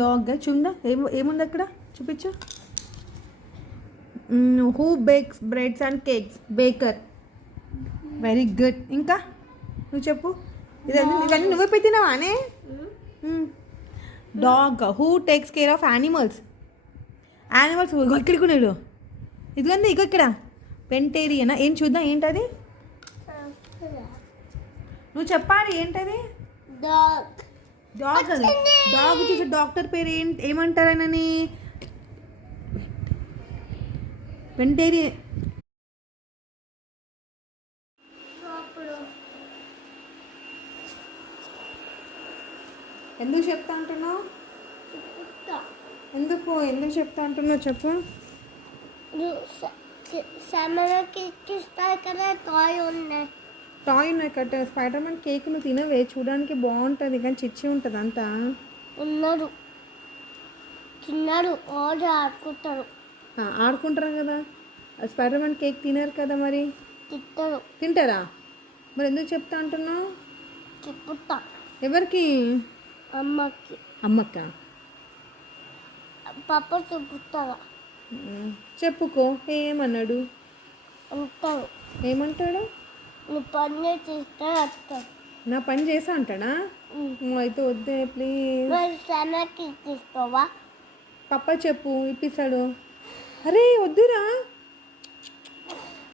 Dog చూడా ఏముంది అక్కడ చూపించు. Who bakes breads and cakes? Baker. Very good. ఇంకా నువ్వు చెప్పు. ఇవన్నీ నువ్వే పెట్టినావా అనే? Dog. Who takes care of animals? Animals ఇక్కడికి ఉన్నాడు. ఇదిగోండి ఇక్కడ పెంటేరియనా ఏం చూద్దాం ఏంటది. నువ్వు చెప్పాలి ఏంటది. డాగ్ అది. డాగ్ చూసి డాక్టర్ పేరు ఏమంటారనని? పెంటేరియన్. ఎందుకు చెప్తా అంటున్నావు? ఎందుకు చెప్తా అంటున్నావు చెప్పు. టాయ్ ఉన్నాయి కట్ట. స్పైడర్ మ్యాన్ కేక్ నువ్వు తినవే, చూడడానికి బాగుంటుంది కానీ చిచ్చి ఉంటుంది అంతా. ఆడుకుంటారు కదా. స్పైడర్ మ్యాన్ కేక్ తినరు కదా మరి. తింటారా మరి? ఎందుకు చెప్తా అంటున్నావు? ఎవరికి? అమ్మక్క. పాప చెప్పుతావా? చెప్పుకో. ఏమన్నాడు? ఏమంటాడు? నా పని చేసా అంటాడా? అయితే వద్దే ప్లీజ్. పప్ప చెప్పు ఇప్పిస్తాడు. అరే వద్దురా.